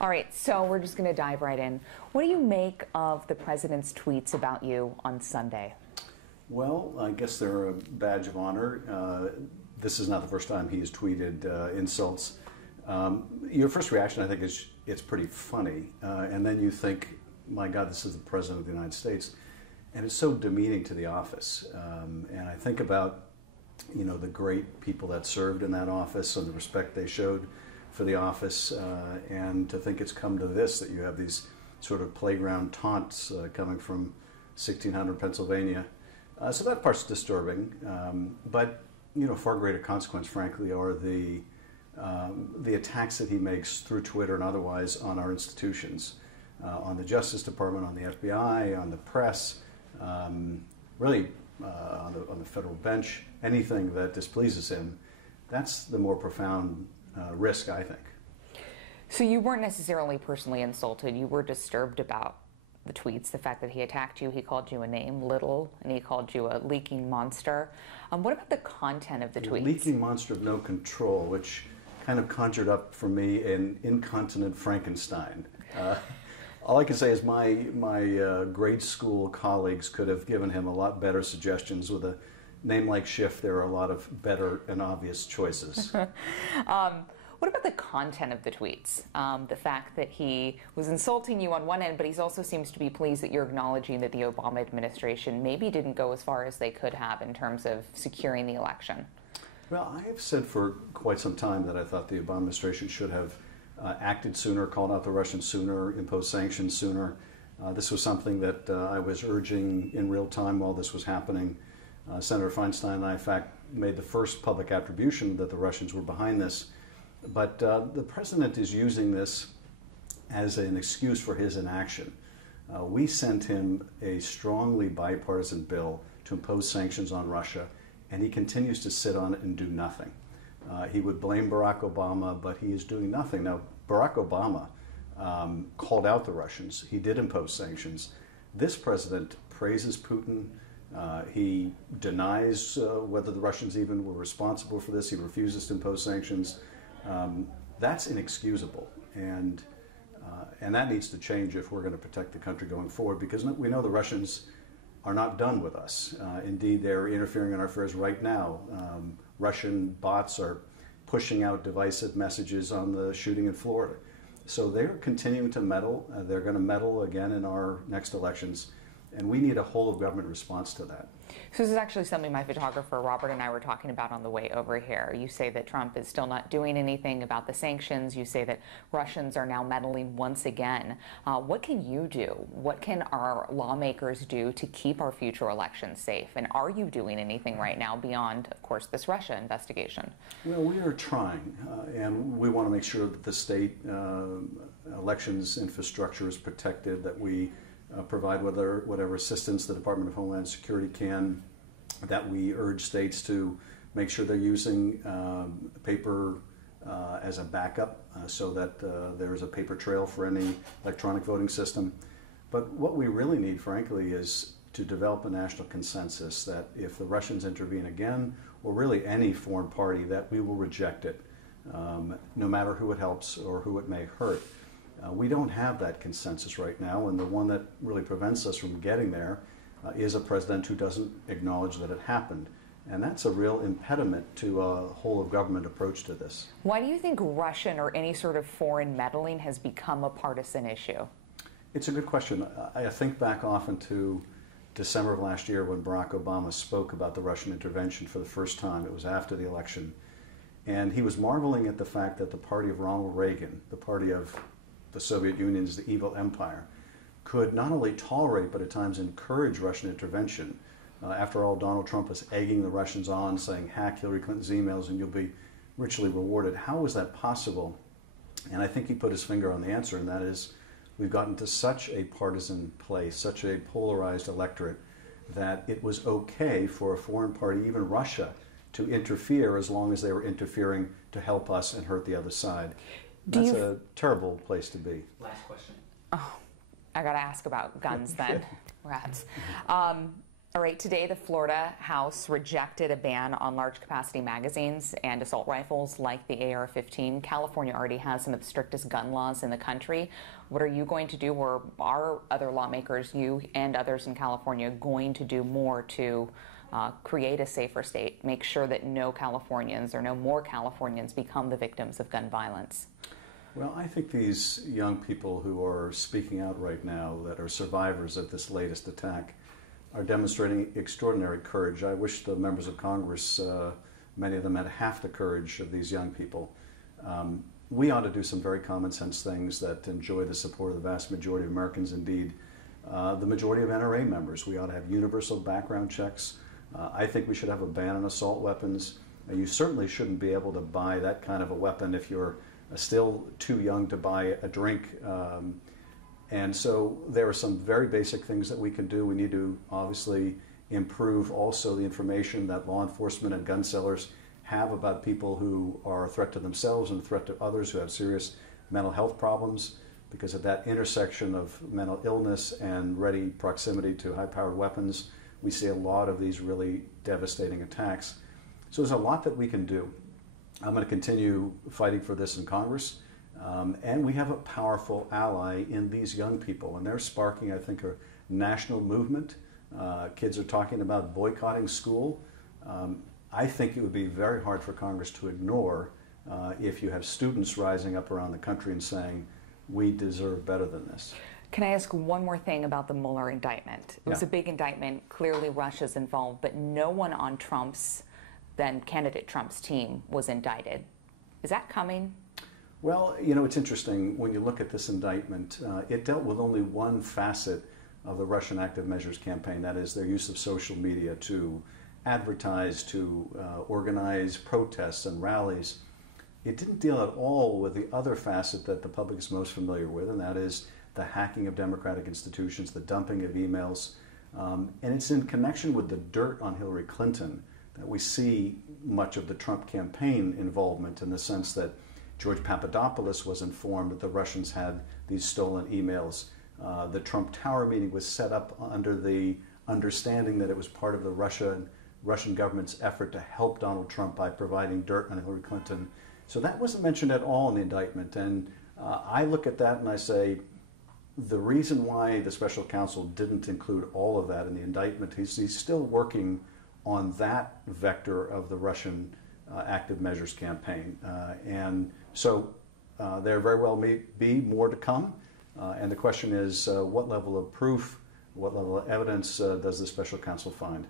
All right, so we're just going to dive right in. What do you make of the president's tweets about you on Sunday? Well, I guess they're a badge of honor. This is not the first time he has tweeted insults. Your first reaction, I think, is it's pretty funny. And then you think, my God, this is the President of the United States. And it's so demeaning to the office. And I think about, the great people that served in that office and the respect they showed for the office. And to think it's come to this, that you have these sort of playground taunts coming from 1600 Pennsylvania. So that part's disturbing. But, far greater consequence, frankly, are the attacks that he makes through Twitter and otherwise on our institutions, on the Justice Department, on the FBI, on the press, really on the federal bench. Anything that displeases him, that's the more profound risk, I think. So you weren't necessarily personally insulted. You were disturbed about the tweets, the fact that he attacked you, he called you a name, little, and he called you a leaking monster. What about the content of the tweets? Leaking monster of no control, which kind of conjured up for me an incontinent Frankenstein. All I can say is my grade school colleagues could have given him a lot better suggestions. With a name like Schiff, there are a lot of better and obvious choices. What about the content of the tweets? The fact that he was insulting you on one end, but he also seems to be pleased that you're acknowledging that the Obama administration maybe didn't go as far as they could have in terms of securing the election. Well, I have said for quite some time that I thought the Obama administration should have acted sooner, called out the Russians sooner, imposed sanctions sooner. This was something that I was urging in real time while this was happening. Senator Feinstein and I, in fact, made the first public attribution that the Russians were behind this. But the president is using this as an excuse for his inaction. We sent him a strongly bipartisan bill to impose sanctions on Russia, and he continues to sit on it and do nothing. He would blame Barack Obama, but he is doing nothing. Now, Barack Obama called out the Russians. He did impose sanctions. This president praises Putin. He denies whether the Russians even were responsible for this. He refuses to impose sanctions. That's inexcusable, and that needs to change if we're going to protect the country going forward, because we know the Russians are not done with us. Indeed, they're interfering in our affairs right now. Russian bots are pushing out divisive messages on the shooting in Florida. So they're continuing to meddle. They're going to meddle again in our next elections. And we need a whole-of-government response to that. So this is actually something my photographer Robert and I were talking about on the way over here. You say that Trump is still not doing anything about the sanctions. You say that Russians are now meddling once again. What can you do? What can our lawmakers do to keep our future elections safe? And are you doing anything right now beyond, of course, this Russia investigation? Well, we are trying, and we want to make sure that the state elections infrastructure is protected, that we provide whatever assistance the Department of Homeland Security can, that we urge states to make sure they're using paper as a backup so that there's a paper trail for any electronic voting system. But what we really need, frankly, is to develop a national consensus that if the Russians intervene again, or really any foreign party, that we will reject it, no matter who it helps or who it may hurt. We don't have that consensus right now, and the one that really prevents us from getting there is a president who doesn't acknowledge that it happened. And that's a real impediment to a whole-of-government approach to this. Why do you think Russian or any sort of foreign meddling has become a partisan issue? It's a good question. I think back often to December of last year when Barack Obama spoke about the Russian intervention for the first time. It was after the election. And he was marveling at the fact that the party of Ronald Reagan, the party of the Soviet Union as the evil empire, could not only tolerate but at times encourage Russian intervention. After all, Donald Trump was egging the Russians on, saying, hack Hillary Clinton's emails and you'll be richly rewarded. How was that possible? And I think he put his finger on the answer, and that is we've gotten to such a partisan place, such a polarized electorate, that it was okay for a foreign party, even Russia, to interfere as long as they were interfering to help us and hurt the other side. That's a terrible place to be. Last question. Oh, I got to ask about guns then. Rats. All right, today the Florida House rejected a ban on large capacity magazines and assault rifles like the AR-15. California already has some of the strictest gun laws in the country. What are you going to do, or are other lawmakers, you and others in California, going to do more to create a safer state, make sure that no Californians or no more Californians become the victims of gun violence? Well, I think these young people who are speaking out right now that are survivors of this latest attack are demonstrating extraordinary courage. I wish the members of Congress, many of them had half the courage of these young people. We ought to do some very common sense things that enjoy the support of the vast majority of Americans, indeed the majority of NRA members. We ought to have universal background checks. I think we should have a ban on assault weapons. You certainly shouldn't be able to buy that kind of a weapon if you're still too young to buy a drink. And so there are some very basic things that we can do. We need to obviously improve also the information that law enforcement and gun sellers have about people who are a threat to themselves and a threat to others who have serious mental health problems, because at that intersection of mental illness and ready proximity to high-powered weapons, we see a lot of these really devastating attacks. So there's a lot that we can do. I'm going to continue fighting for this in Congress. And we have a powerful ally in these young people, and they're sparking, I think, a national movement. Kids are talking about boycotting school. I think it would be very hard for Congress to ignore if you have students rising up around the country and saying, we deserve better than this. Can I ask one more thing about the Mueller indictment? It was a big indictment. Clearly Russia's involved, but no one on Trump's, then candidate Trump's team was indicted. Is that coming? Well, you know, it's interesting. When you look at this indictment, it dealt with only one facet of the Russian active measures campaign, that is their use of social media to advertise, to organize protests and rallies. It didn't deal at all with the other facet that the public is most familiar with, and that is the hacking of democratic institutions, the dumping of emails. And it's in connection with the dirt on Hillary Clinton that we see much of the Trump campaign involvement, in the sense that George Papadopoulos was informed that the Russians had these stolen emails. The Trump Tower meeting was set up under the understanding that it was part of the Russian government's effort to help Donald Trump by providing dirt on Hillary Clinton. So that wasn't mentioned at all in the indictment. And I look at that and I say, the reason why the special counsel didn't include all of that in the indictment is he's still working on that vector of the Russian active measures campaign. And so there very well may be more to come. And the question is, what level of proof, what level of evidence does the special counsel find?